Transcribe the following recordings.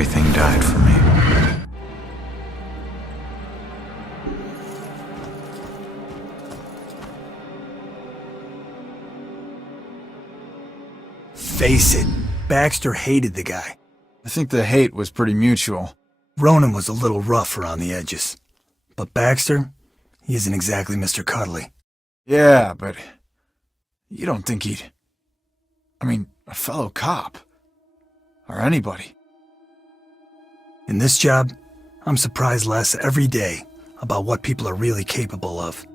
everything died for me. Face it, Baxter hated the guy. I think the hate was pretty mutual. Ronan was a little rough around the edges. But Baxter, he isn't exactly Mr. Cuddly. Yeah, but you don't think he'd... I mean, a fellow cop. Or anybody. In this job, I'm surprised less every day about what people are really capable of.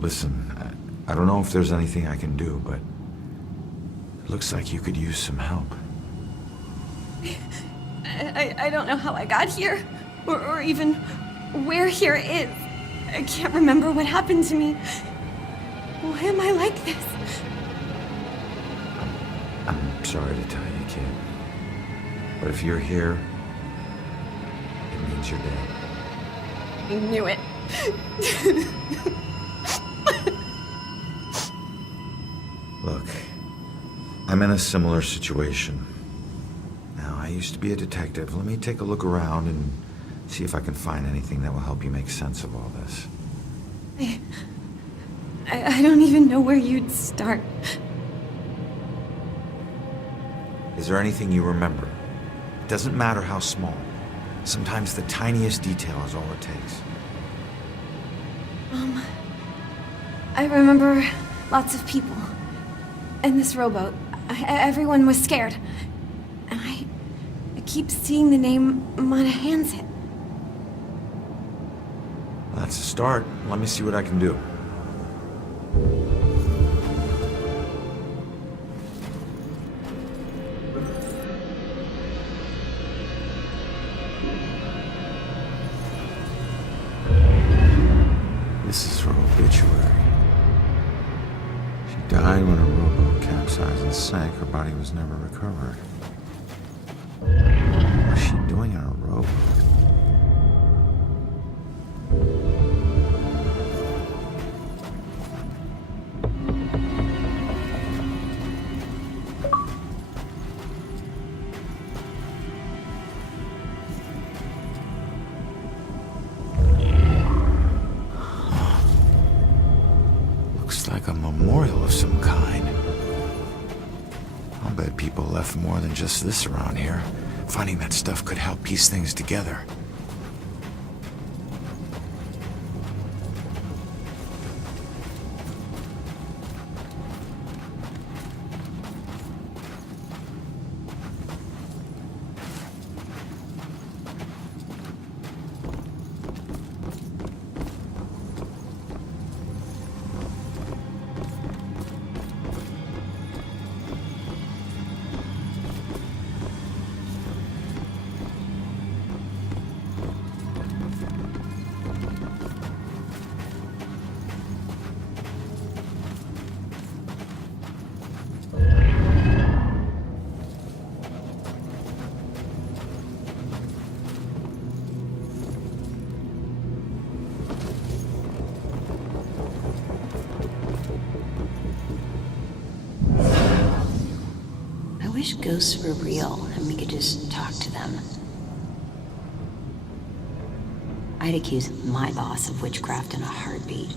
Listen, I don't know if there's anything I can do, but it looks like you could use some help. I don't know how I got here, or even where here is. I can't remember what happened to me. Why am I like this? I'm sorry to tell you, kid. But if you're here, it means you're dead. I knew it. Look, I'm in a similar situation. Now, I used to be a detective. Let me take a look around and see if I can find anything that will help you make sense of all this. I don't even know where you'd start. Is there anything you remember? It doesn't matter how small. Sometimes the tiniest detail is all it takes. I remember lots of people. And this rowboat. Everyone was scared. And I keep seeing the name Monahansit. That's a start. Let me see what I can do. This is her obituary. She died when her rowboat capsized and sank. Her body was never recovered. What was she doing on a rowboat? Like a memorial of some kind. I'll bet people left more than just this around here. Finding that stuff could help piece things together. wish ghosts were real and we could just talk to them. I'd accuse my boss of witchcraft in a heartbeat.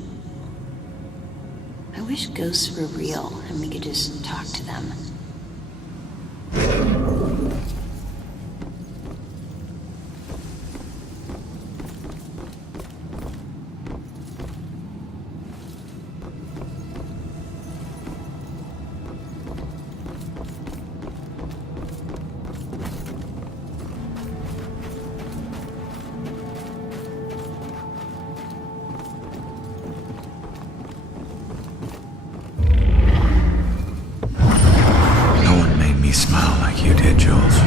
I wish ghosts were real and we could just talk to them. No one made me smile like you did, Jules.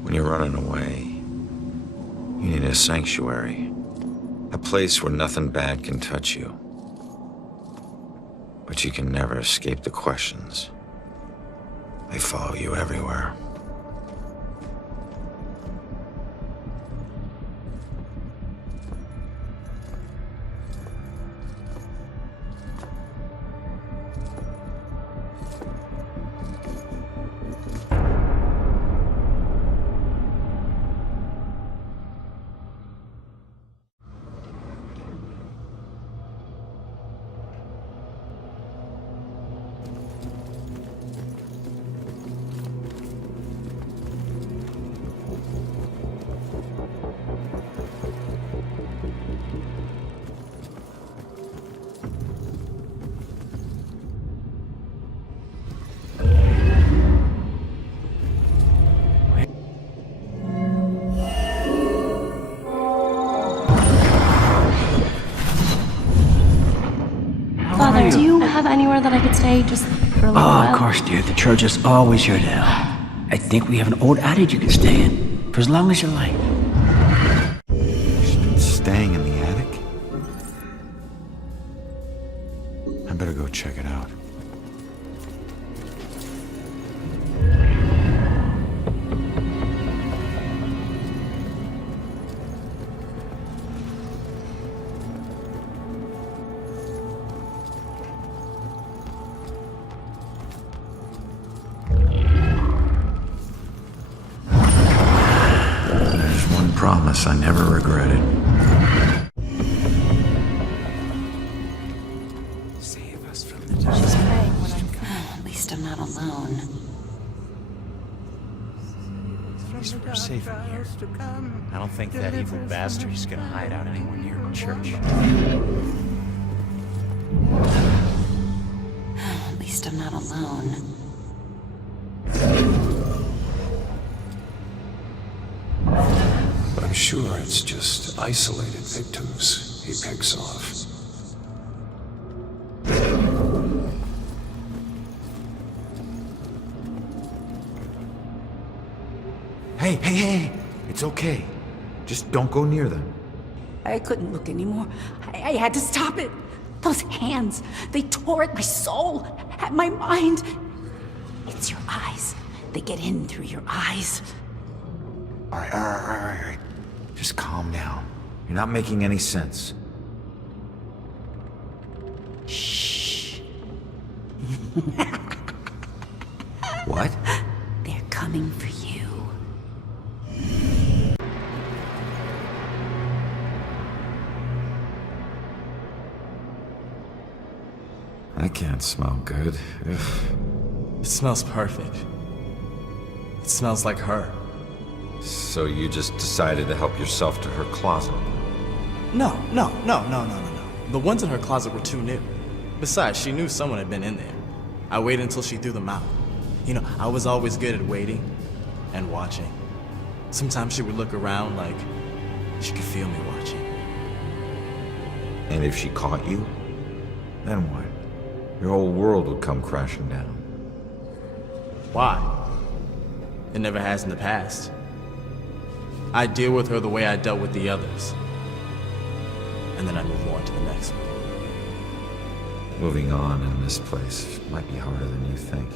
When you're running away, you need a sanctuary. A place where nothing bad can touch you. But you can never escape the questions. They follow you everywhere. Father, do you have anywhere that I could stay just for a little while? Of course, dear. The church is always here to help. I think we have an old attic you can stay in for as long as you like. She's been staying in the attic? I better go check it out. Promise I never regretted. Save us from the She's praying when I'm gone. At least I'm not alone. At least we're safe in here. I don't think that evil bastard is gonna hide out anywhere near the church. At least I'm not alone. I'm sure it's just isolated victims he picks off. Hey, it's okay. Just don't go near them. I couldn't look anymore. I had to stop it. Those hands, they tore at my soul, at my mind. It's your eyes. They get in through your eyes. All right. Just calm down. You're not making any sense. Shh. What? They're coming for you. That can't smell good. Ugh. It smells perfect. It smells like her. So you just decided to help yourself to her closet? No. The ones in her closet were too new. Besides, she knew someone had been in there. I waited until she threw them out. You know, I was always good at waiting and watching. Sometimes she would look around like she could feel me watching. And if she caught you, then what? Your whole world would come crashing down. Why? It never has in the past. I deal with her the way I dealt with the others. And then I move on to the next one. Moving on in this place might be harder than you think.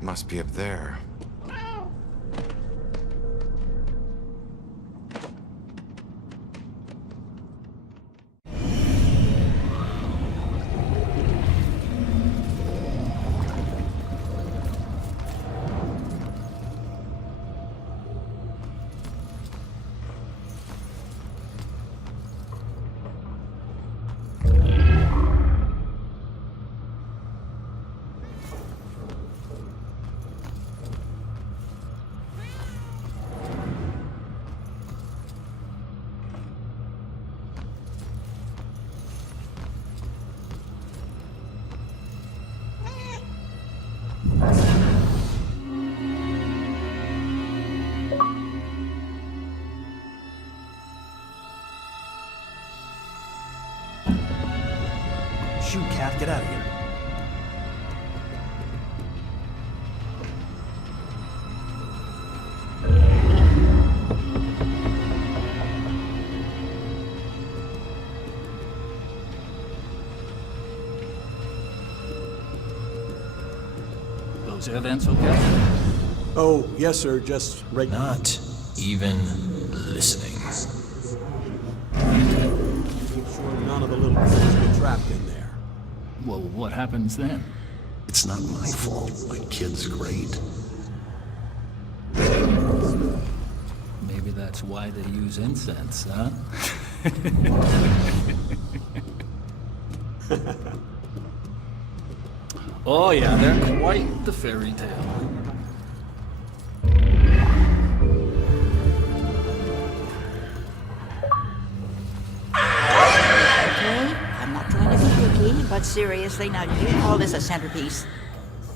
It must be up there. Shoot, Cat, get out of here. Those air vents okay? Oh, yes, sir, just right now. Not even listening. Make sure none of the little kids get trapped in there. Well, what happens then? It's not my fault. My kid's great. Maybe that's why they use incense, huh? Oh yeah, they're quite the fairy tale. Okay, I'm not trying to be picky, but seriously, now do you call this a centerpiece?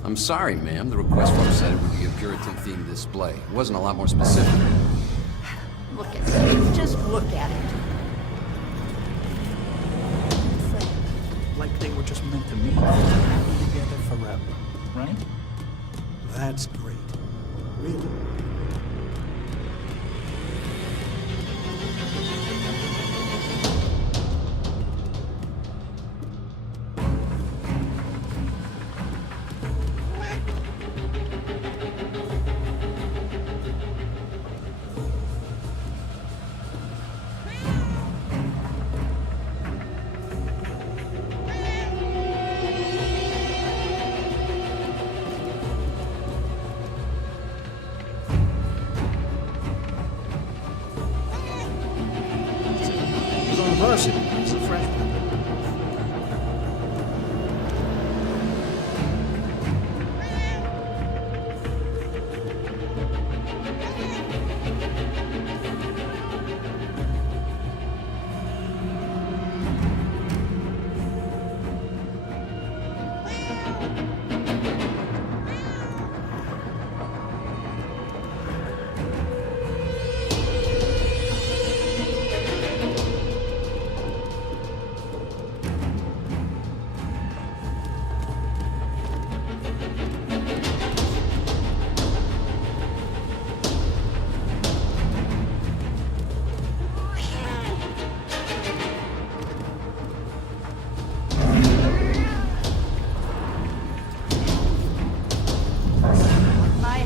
I'm sorry, ma'am. The request form said it would be a Puritan-themed display. It wasn't a lot more specific. Look at it. Just look at it. Like they were just meant to meet and be together forever, right? That's great. Really? Varsity. He's a freshman.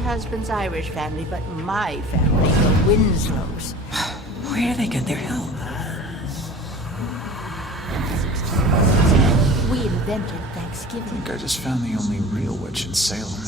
Husband's Irish family, but my family, the Winslows. Where do they get their help? We invented Thanksgiving. I think I just found the only real witch in Salem.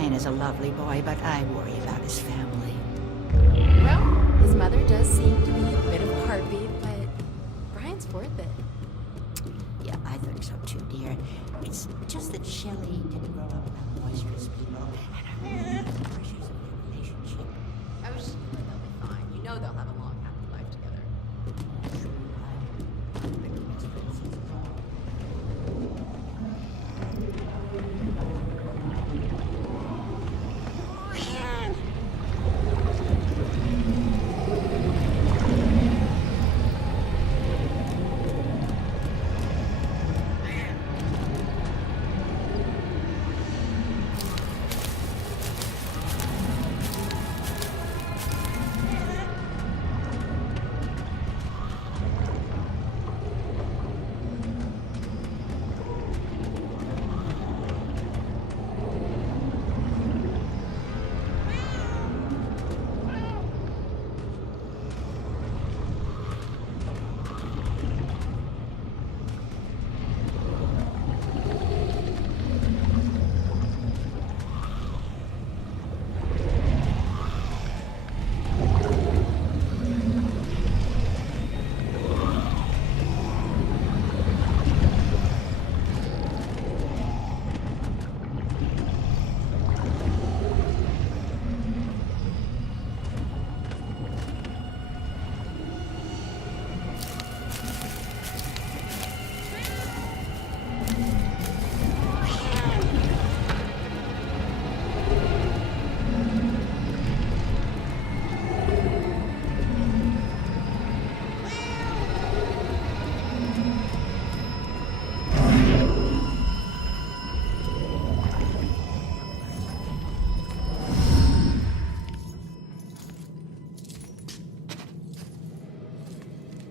Brian is a lovely boy, but I worry about his family. Well, his mother does seem to be a bit of a heartbeat, but Brian's worth it. Yeah, I think so too, dear. It's just that Shelley didn't grow up around boisterous people, and I really the pressures of their relationship. I was just sure they'll be fine. You know they'll have a long, happy life together.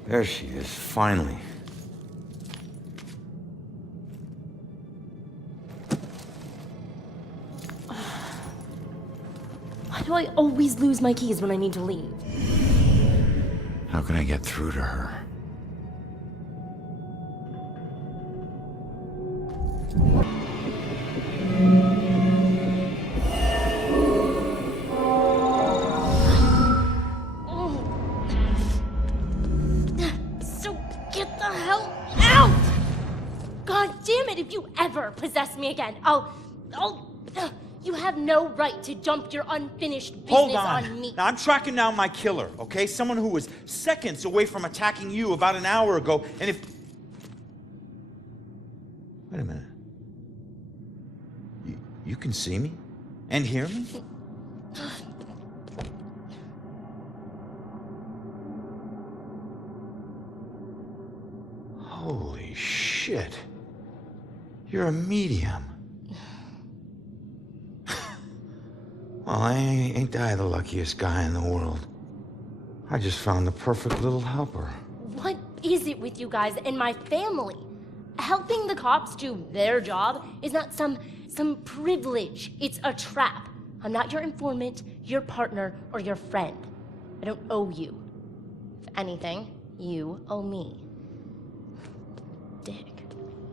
There she is, finally. Why do I always lose my keys when I need to leave? How can I get through to her? So get the hell out! God damn it, if you ever possess me again, you have no right to dump your unfinished business Hold on me. Now, I'm tracking down my killer, okay? Someone who was seconds away from attacking you about an hour ago, and if... Wait a minute. You can see me? And hear me? Holy shit. You're a medium. Well, ain't I the luckiest guy in the world? I just found the perfect little helper. What is it with you guys and my family? Helping the cops do their job is not some privilege. It's a trap. I'm not your informant, your partner, or your friend. I don't owe you. If anything, you owe me. Dick.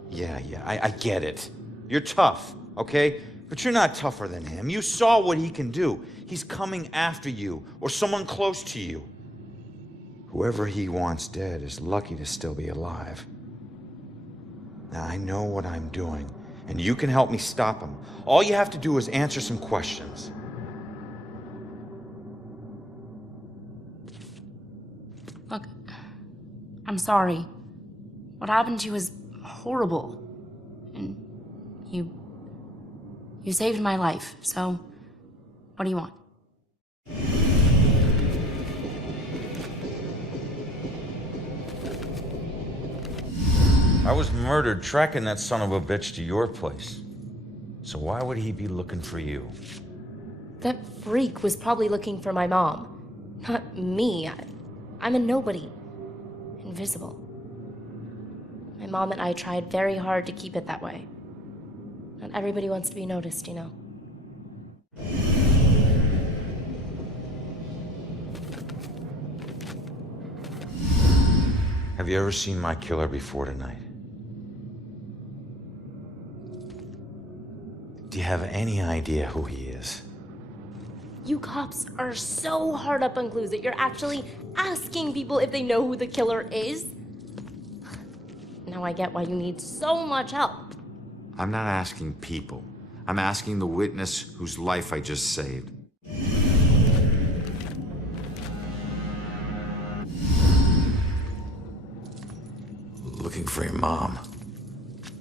Yeah, I get it. You're tough, okay? But you're not tougher than him. You saw what he can do. He's coming after you, or someone close to you. Whoever he wants dead is lucky to still be alive. Now, I know what I'm doing, and you can help me stop him. All you have to do is answer some questions. Look, I'm sorry. What happened to you was horrible. And you saved my life, so what do you want? I was murdered tracking that son of a bitch to your place. So why would he be looking for you? That freak was probably looking for my mom. Not me. I'm a nobody. Invisible. My mom and I tried very hard to keep it that way. Not everybody wants to be noticed, you know. Have you ever seen my killer before tonight? Do you have any idea who he You cops are so hard up on clues that you're actually asking people if they know who the killer is. Now I get why you need so much help. I'm not asking people. I'm asking the witness whose life I just saved. Looking for your mom.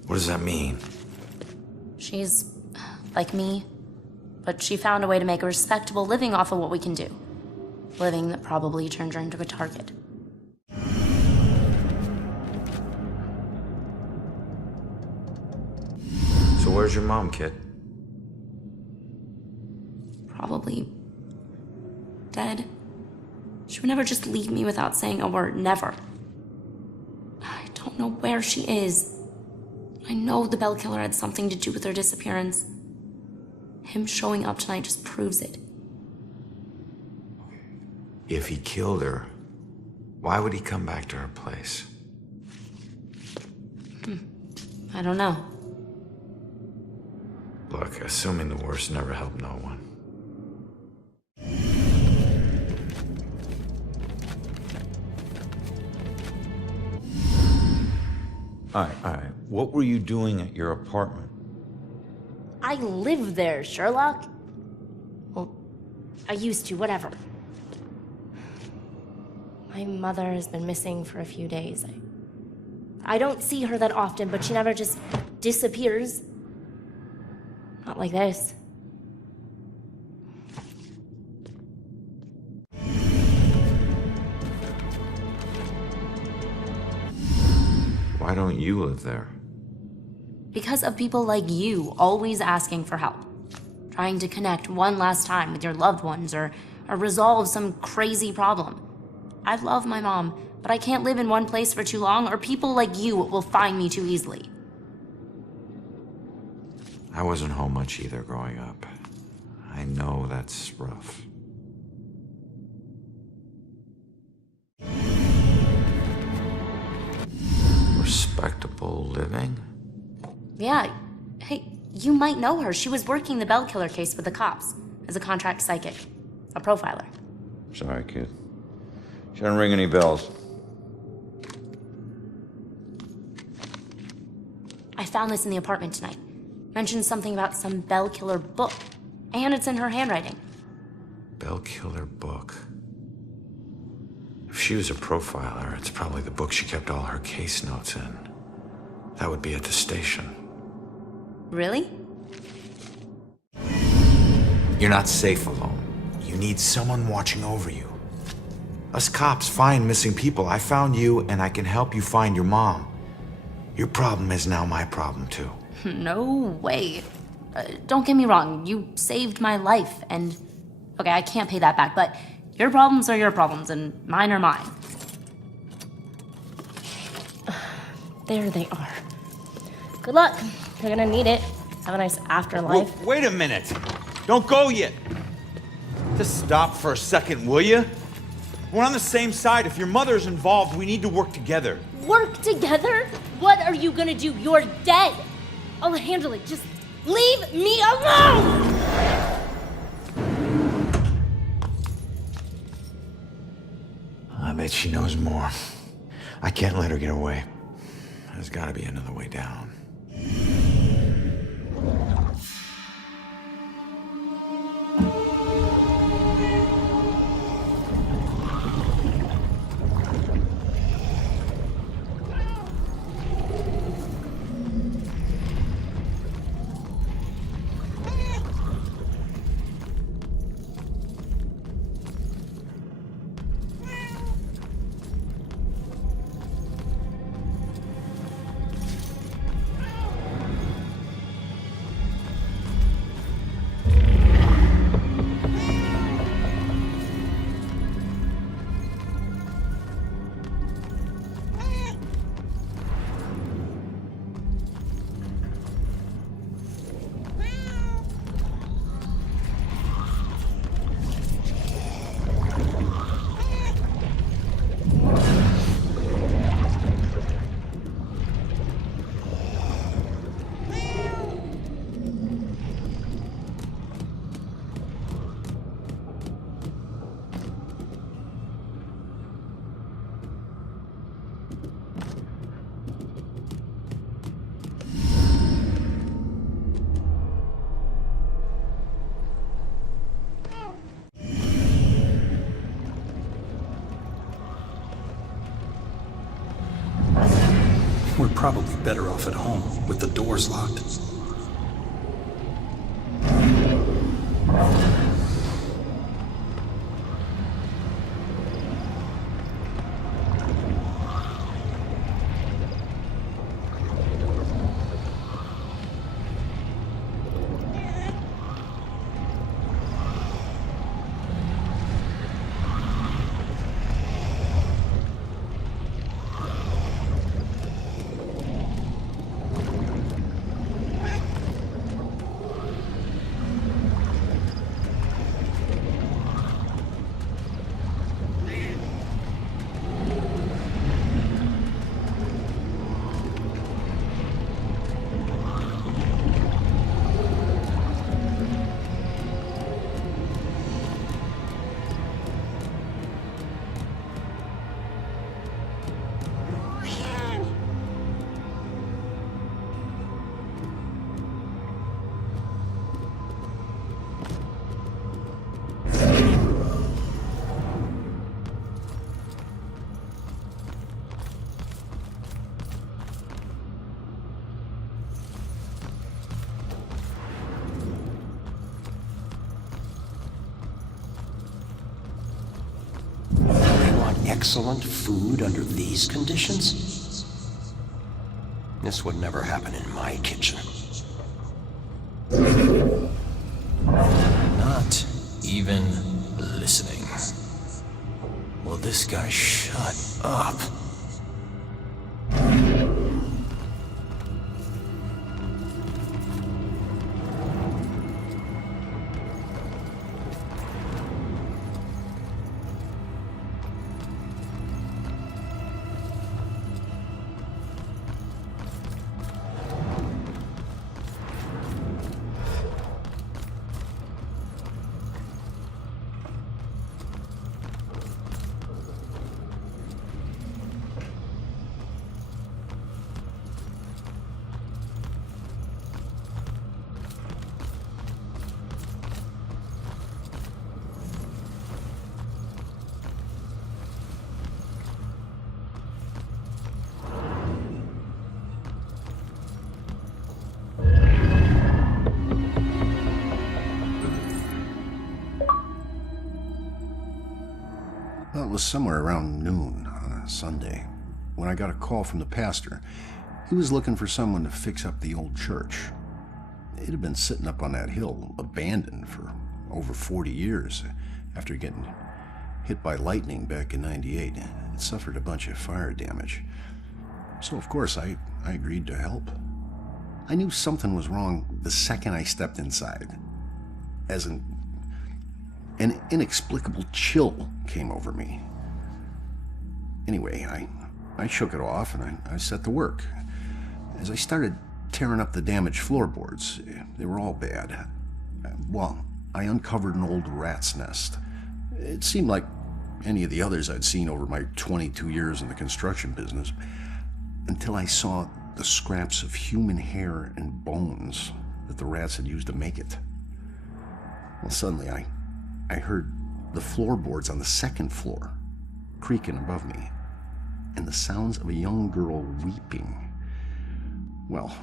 What does that mean? She's like me, but she found a way to make a respectable living off of what we can do. Living that probably turned her into a target. So where's your mom, kid? Probably dead. She would never just leave me without saying a word, never. I don't know where she is. I know the Bell Killer had something to do with her disappearance. Him showing up tonight just proves it. If he killed her, why would he come back to her place? I don't know. Look, assuming the worst never helped no one. All right. What were you doing at your apartment? I live there, Sherlock. Well, I used to, whatever. My mother has been missing for a few days. I don't see her that often, but she never just disappears. Not like this. Why don't you live there? Because of people like you always asking for help. Trying to connect one last time with your loved ones or resolve some crazy problem. I love my mom, but I can't live in one place for too long or people like you will find me too easily. I wasn't home much either growing up. I know that's rough. Respectable living? Yeah, hey, you might know her. She was working the Bell Killer case with the cops as a contract psychic, a profiler. Sorry, kid. She doesn't ring any bells. I found this in the apartment tonight. Mentioned something about some Bell Killer book, and it's in her handwriting. Bell Killer book. If she was a profiler, it's probably the book she kept all her case notes in. That would be at the station. Really? You're not safe alone. You need someone watching over you. Us cops find missing people. I found you, and I can help you find your mom. Your problem is now my problem, too. No way. Don't get me wrong, you saved my life, and... Okay, I can't pay that back, but your problems are your problems, and mine are mine. There they are. Good luck. You're gonna need it. Have a nice afterlife. Wait a minute. Don't go yet. Just stop for a second, will you? We're on the same side. If your mother's involved, we need to work together. Work together? What are you gonna do? You're dead. I'll handle it. Just leave me alone! I bet she knows more. I can't let her get away. There's gotta be another way down. probably better off at home with the doors locked. Excellent food under these conditions? This would never happen in my kitchen. Not even listening. Will this guy shut up? Well, it was somewhere around noon on a Sunday when I got a call from the pastor. He was looking for someone to fix up the old church. It had been sitting up on that hill, abandoned for over 40 years after getting hit by lightning back in '98. It suffered a bunch of fire damage. So, of course, I agreed to help. I knew something was wrong the second I stepped inside, as an inexplicable chill came over me. Anyway, I shook it off and I set to work. As I started tearing up the damaged floorboards, they were all bad. Well, I uncovered an old rat's nest. It seemed like any of the others I'd seen over my 22 years in the construction business, until I saw the scraps of human hair and bones that the rats had used to make it. Well, suddenly I heard the floorboards on the second floor creaking above me, and the sounds of a young girl weeping. Well,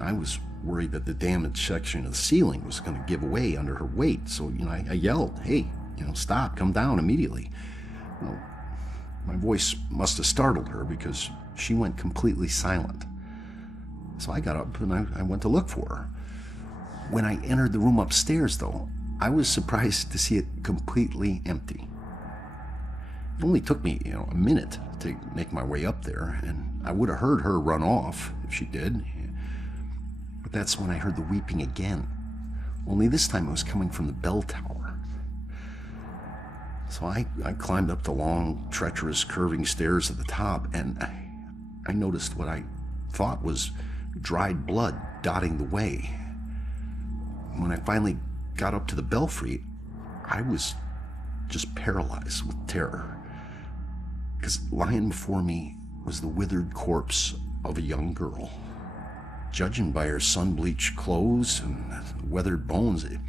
I was worried that the damaged section of the ceiling was going to give way under her weight, so, I yelled, "Hey, stop, come down immediately." Well, my voice must have startled her because she went completely silent. So I got up and I went to look for her. When I entered the room upstairs, though, I was surprised to see it completely empty. It only took me, a minute to make my way up there, and I would have heard her run off if she did. But that's when I heard the weeping again. Only this time it was coming from the bell tower. So I climbed up the long, treacherous, curving stairs at the top, and I noticed what I thought was dried blood dotting the way. When I finally got up to the belfry, I was just paralyzed with terror, because lying before me was the withered corpse of a young girl. Judging by her sun-bleached clothes and weathered bones, it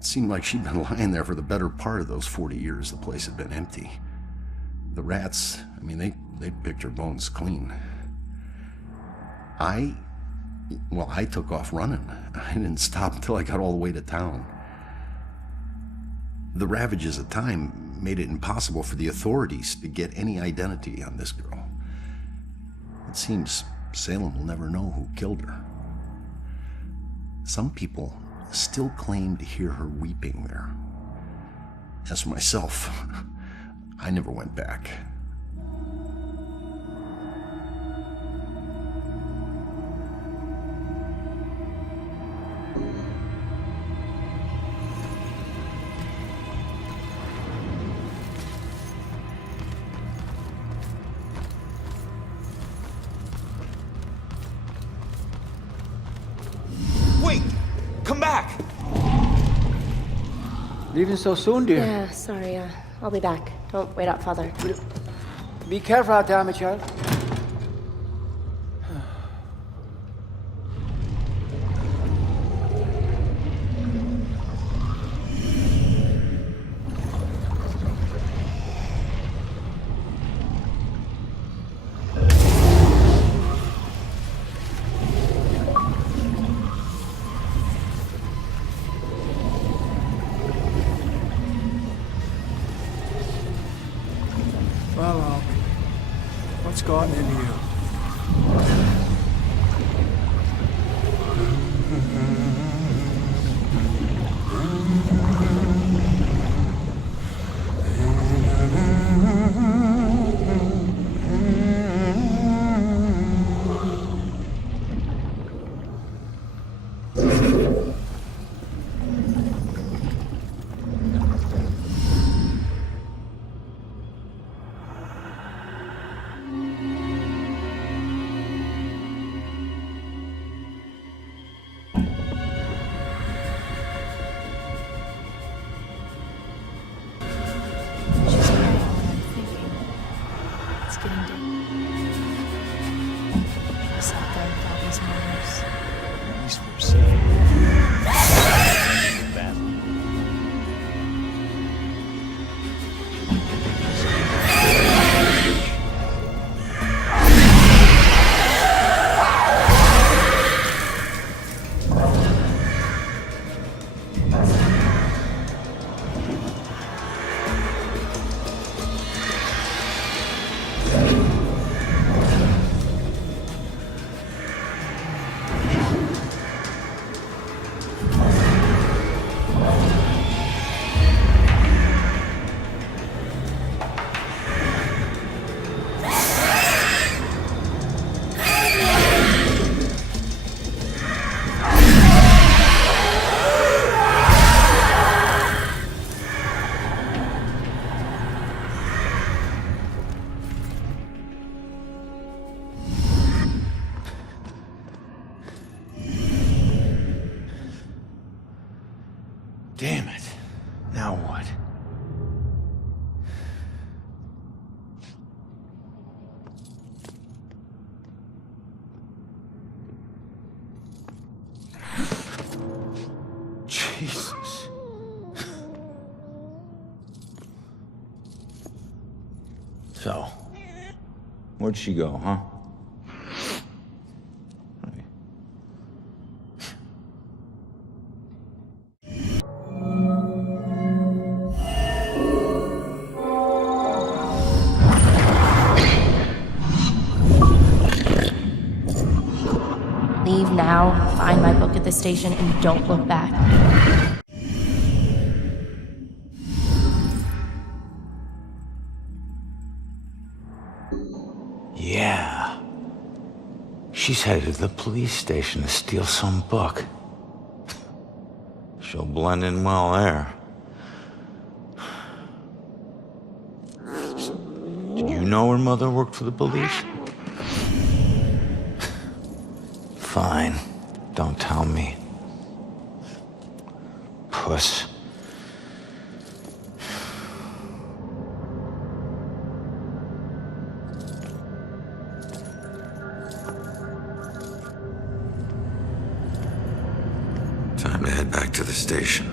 seemed like she'd been lying there for the better part of those 40 years the place had been empty. The rats, they picked her bones clean. I took off running. I didn't stop until I got all the way to town. The ravages of time made it impossible for the authorities to get any identity on this girl. It seems Salem will never know who killed her. Some people still claim to hear her weeping there. As for myself, I never went back. Wait! Come back! Leaving so soon, dear? Yeah, sorry. I'll be back. Don't wait up, Father. Be careful out there, my child. Well, what's gotten into you? It's getting dark. I sat there with all these murders. At least we're safe. Bad. Damn it. Now what? Jesus. So, where'd she go, huh? Leave now, find my book at the station, and don't look back. Yeah. She's headed to the police station to steal some book. She'll blend in well there. Did you know her mother worked for the police? Fine. Don't tell me. Puss. Time to head back to the station.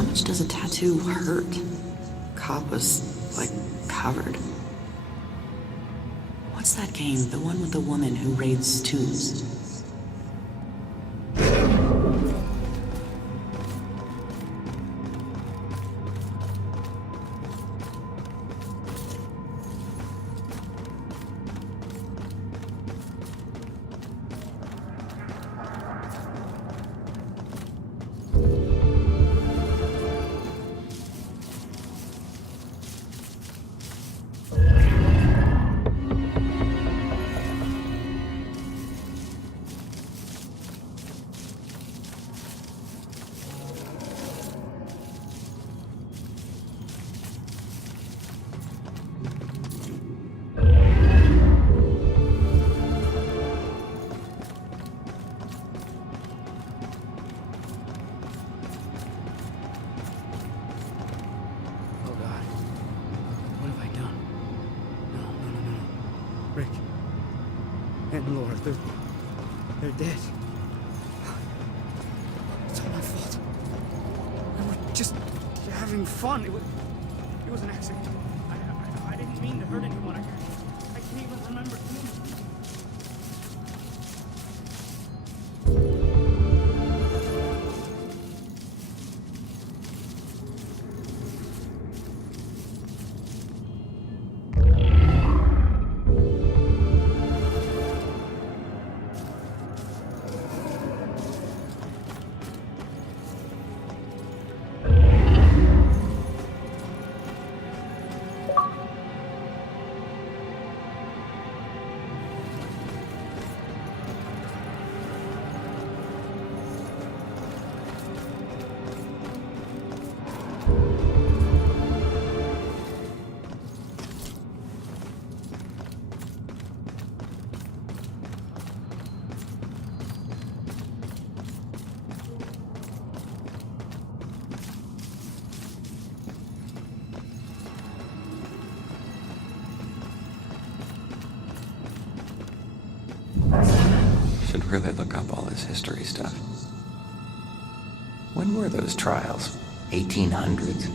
How much does a tattoo hurt? Cobb was, like, covered. What's that game? The one with the woman who raids tombs? Oh God. What have I done? No. Rick. And Laura, they're dead. It's all my fault. We were just having fun. It was an accident. I didn't mean to hurt anyone. I can't even remember. Should really look up all this history stuff. When were those trials? 1800s?